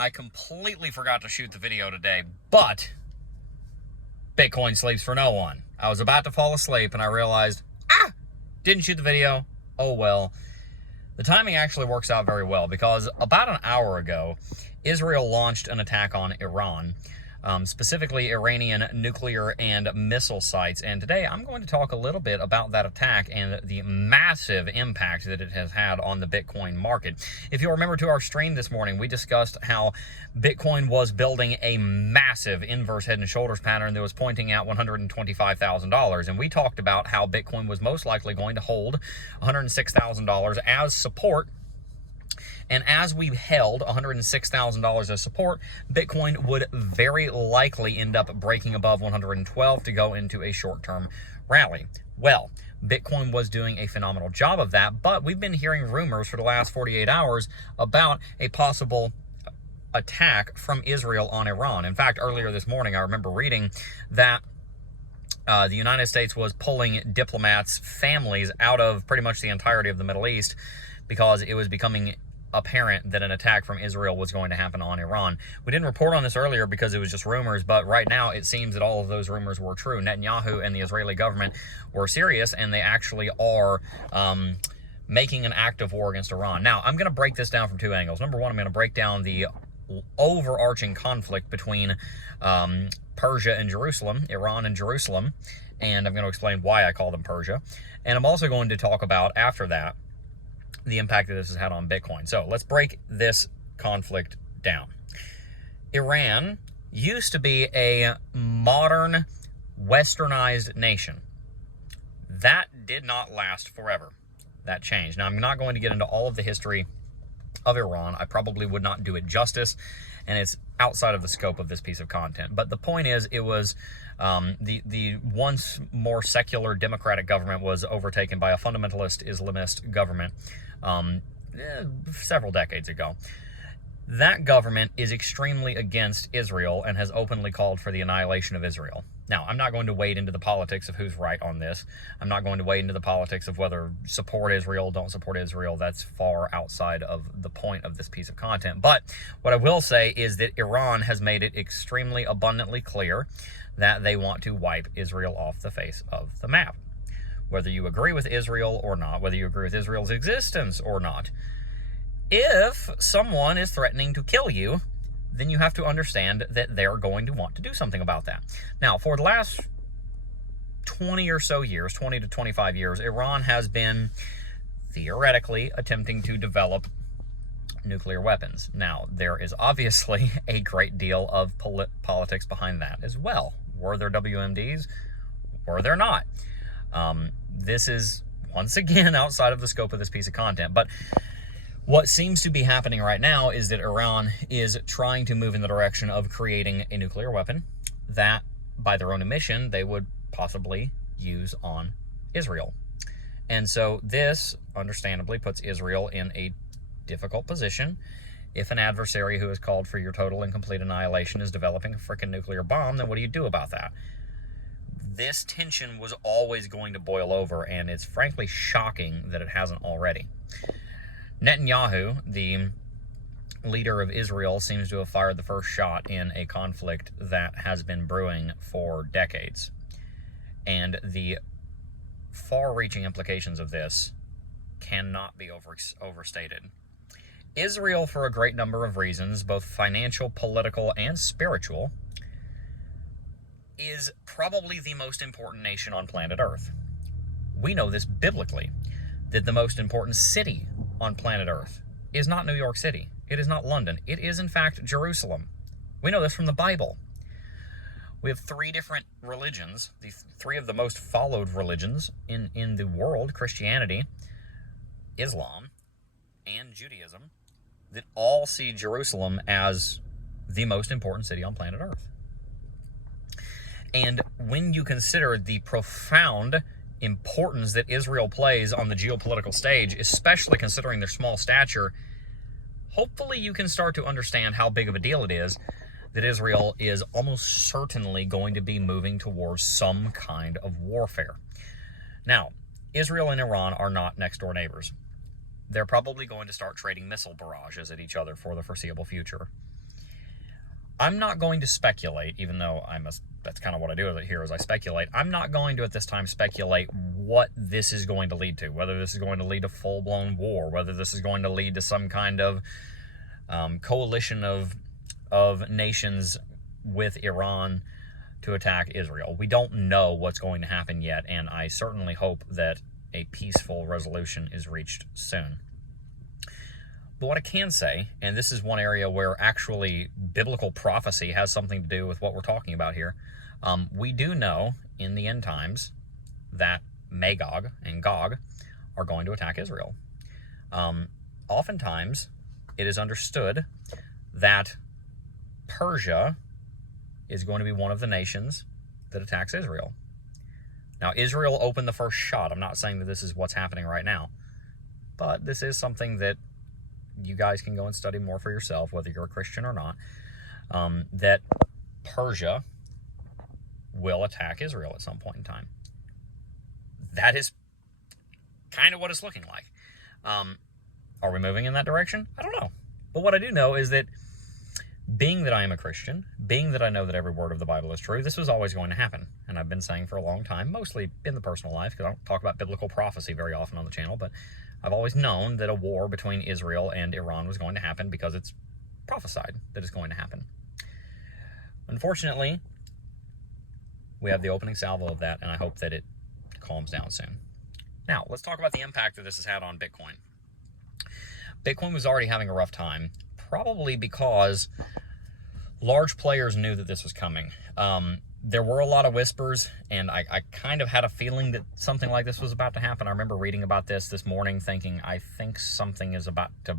I completely forgot to shoot the video today, but Bitcoin sleeps for no one. I was about to fall asleep and I realized, didn't shoot the video. Oh well. The timing actually works out very well because about an hour ago, Israel launched an attack on Iran, specifically Iranian nuclear and missile sites. And today I'm going to talk a little bit about that attack and the massive impact that it has had on the Bitcoin market. If you'll remember to our stream this morning, we discussed how Bitcoin was building a massive inverse head and shoulders pattern that was pointing at $125,000. And we talked about how Bitcoin was most likely going to hold $106,000 as support. And as we held $106,000 as support, Bitcoin would very likely end up breaking above 112 to go into a short-term rally. Well, Bitcoin was doing a phenomenal job of that, but we've been hearing rumors for the last 48 hours about a possible attack from Israel on Iran. In fact, earlier this morning, I remember reading that the United States was pulling diplomats' families out of pretty much the entirety of the Middle East because it was becoming apparent that an attack from Israel was going to happen on Iran. We didn't report on this earlier because it was just rumors, but right now it seems that all of those rumors were true. Netanyahu and the Israeli government were serious, and they actually are making an act of war against Iran. Now, I'm going to break this down from two angles. Number one, I'm going to break down the overarching conflict between Persia and Jerusalem, Iran and Jerusalem, and I'm going to explain why I call them Persia. And I'm also going to talk about, after that, the impact that this has had on Bitcoin. So let's break this conflict down. Iran used to be a modern, westernized nation. That did not last forever. That changed. Now, I'm not going to get into all of the history of Iran. I probably would not do it justice, and it's outside of the scope of this piece of content. But the point is, it was the once more secular democratic government was overtaken by a fundamentalist Islamist government several decades ago. That government is extremely against Israel and has openly called for the annihilation of Israel. Now, I'm not going to wade into the politics of who's right on this. I'm not going to wade into the politics of whether support Israel, don't support Israel. That's far outside of the point of this piece of content. But what I will say is that Iran has made it extremely abundantly clear that they want to wipe Israel off the face of the map. Whether you agree with Israel or not, whether you agree with Israel's existence or not, if someone is threatening to kill you, then you have to understand that they're going to want to do something about that. Now, for the last 20 or so years, 20 to 25 years, Iran has been theoretically attempting to develop nuclear weapons. Now, there is obviously a great deal of politics behind that as well. Were there WMDs? Were there not? This is, once again, outside of the scope of this piece of content. But what seems to be happening right now is that Iran is trying to move in the direction of creating a nuclear weapon that, by their own admission, they would possibly use on Israel. And so this, understandably, puts Israel in a difficult position. If an adversary who has called for your total and complete annihilation is developing a freaking nuclear bomb, then what do you do about that? This tension was always going to boil over, and it's frankly shocking that it hasn't already. Netanyahu, the leader of Israel, seems to have fired the first shot in a conflict that has been brewing for decades. And the far-reaching implications of this cannot be overstated. Israel, for a great number of reasons, both financial, political, and spiritual, is probably the most important nation on planet Earth. We know this biblically, that the most important city on planet Earth is not New York City. It is not London. It is, in fact, Jerusalem. We know this from the Bible. We have three different religions, the three of the most followed religions in the world, Christianity, Islam, and Judaism, that all see Jerusalem as the most important city on planet Earth. And when you consider the profound importance that Israel plays on the geopolitical stage, especially considering their small stature, hopefully you can start to understand how big of a deal it is that Israel is almost certainly going to be moving towards some kind of warfare. Now, Israel and Iran are not next-door neighbors. They're probably going to start trading missile barrages at each other for the foreseeable future. I'm not going to speculate, even though that's kind of what I do here is I speculate. I'm not going to at this time speculate what this is going to lead to, whether this is going to lead to full-blown war, whether this is going to lead to some kind of coalition of nations with Iran to attack Israel. We don't know what's going to happen yet, and I certainly hope that a peaceful resolution is reached soon. But what I can say, and this is one area where actually biblical prophecy has something to do with what we're talking about here, we do know in the end times that Magog and Gog are going to attack Israel. Oftentimes, it is understood that Persia is going to be one of the nations that attacks Israel. Now, Israel opened the first shot. I'm not saying that this is what's happening right now, but this is something that you guys can go and study more for yourself, whether you're a Christian or not, that Persia will attack Israel at some point in time. That is kind of what it's looking like. Are we moving in that direction? I don't know. But what I do know is that being that I am a Christian, being that I know that every word of the Bible is true, this was always going to happen. And I've been saying for a long time, mostly in the personal life, because I don't talk about biblical prophecy very often on the channel, but I've always known that a war between Israel and Iran was going to happen because it's prophesied that it's going to happen. Unfortunately, we have the opening salvo of that, and I hope that it calms down soon. Now, let's talk about the impact that this has had on Bitcoin. Bitcoin was already having a rough time, probably because large players knew that this was coming. There were a lot of whispers, and I kind of had a feeling that something like this was about to happen. I remember reading about this morning thinking, I think something is about to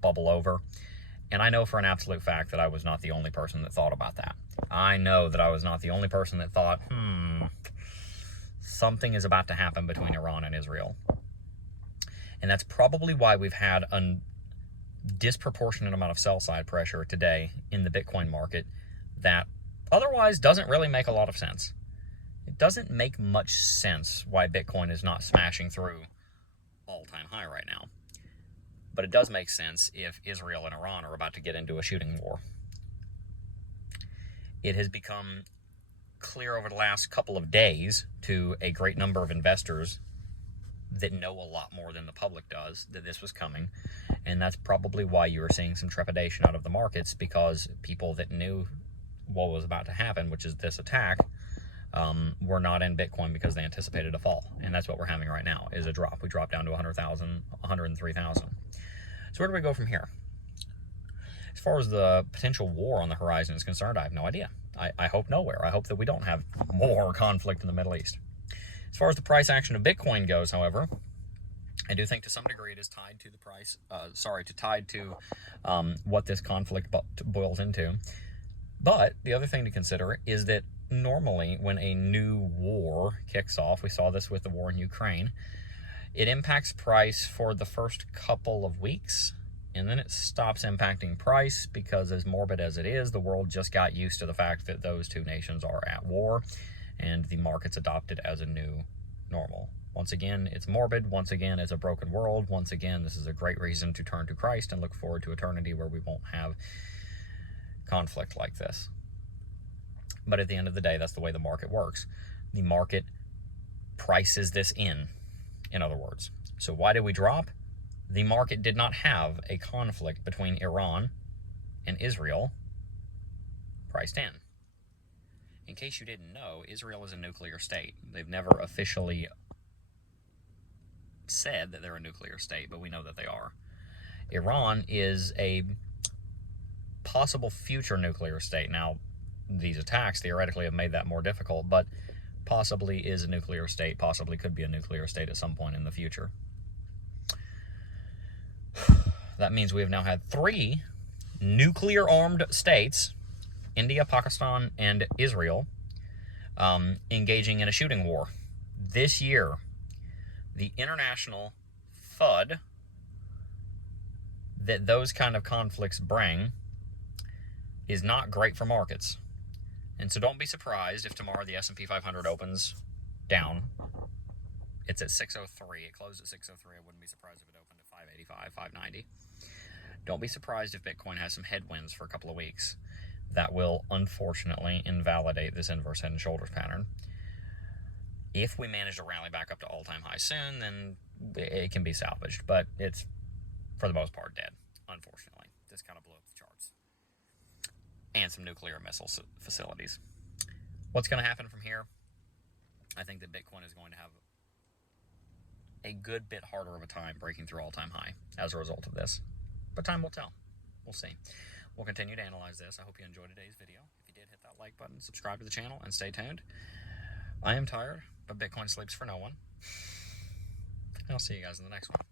bubble over. And I know for an absolute fact that I was not the only person that thought about that. I know that I was not the only person that thought, something is about to happen between Iran and Israel. And that's probably why we've had a disproportionate amount of sell-side pressure today in the Bitcoin market that otherwise doesn't really make a lot of sense. It doesn't make much sense why Bitcoin is not smashing through all-time high right now. But it does make sense if Israel and Iran are about to get into a shooting war. It has become clear over the last couple of days to a great number of investors that know a lot more than the public does that this was coming, and that's probably why you are seeing some trepidation out of the markets, because people that knew what was about to happen, which is this attack, were not in Bitcoin because they anticipated a fall, and that's what we're having right now, is a drop. We dropped down to 100,000, 103,000. So where do we go from here? As far as the potential war on the horizon is concerned, I have no idea. I hope nowhere. I hope that we don't have more conflict in the Middle East. As far as the price action of Bitcoin goes, however, I do think to some degree it is tied to the price, tied to what this conflict boils into. But the other thing to consider is that normally when a new war kicks off, we saw this with the war in Ukraine, it impacts price for the first couple of weeks, and then it stops impacting price because, as morbid as it is, the world just got used to the fact that those two nations are at war, and the markets adopted as a new normal. Once again, it's morbid. Once again, it's a broken world. Once again, this is a great reason to turn to Christ and look forward to eternity where we won't have conflict like this. But at the end of the day, that's the way the market works. The market prices this in other words. So why did we drop? The market did not have a conflict between Iran and Israel priced in. In case you didn't know, Israel is a nuclear state. They've never officially said that they're a nuclear state, but we know that they are. Iran is a possible future nuclear state. Now, these attacks theoretically have made that more difficult, but possibly is a nuclear state, possibly could be a nuclear state at some point in the future. That means we have now had 3 nuclear-armed states, India, Pakistan, and Israel, engaging in a shooting war. This year, the international FUD that those kind of conflicts bring is not great for markets. And so don't be surprised if tomorrow the S&P 500 opens down. It's at 603. It closed at 603. I wouldn't be surprised if it opened at 585, 590. Don't be surprised if Bitcoin has some headwinds for a couple of weeks. that will unfortunately invalidate this inverse head and shoulders pattern. If we manage to rally back up to all-time high soon, then it can be salvaged, but it's, for the most part, dead, unfortunately. This kind of blew up the charts. And some nuclear missile facilities. What's going to happen from here? I think that Bitcoin is going to have a good bit harder of a time breaking through all-time high as a result of this. But time will tell. We'll see. We'll continue to analyze this. I hope you enjoyed today's video. If you did, hit that like button, subscribe to the channel, and stay tuned. I am tired, but Bitcoin sleeps for no one. I'll see you guys in the next one.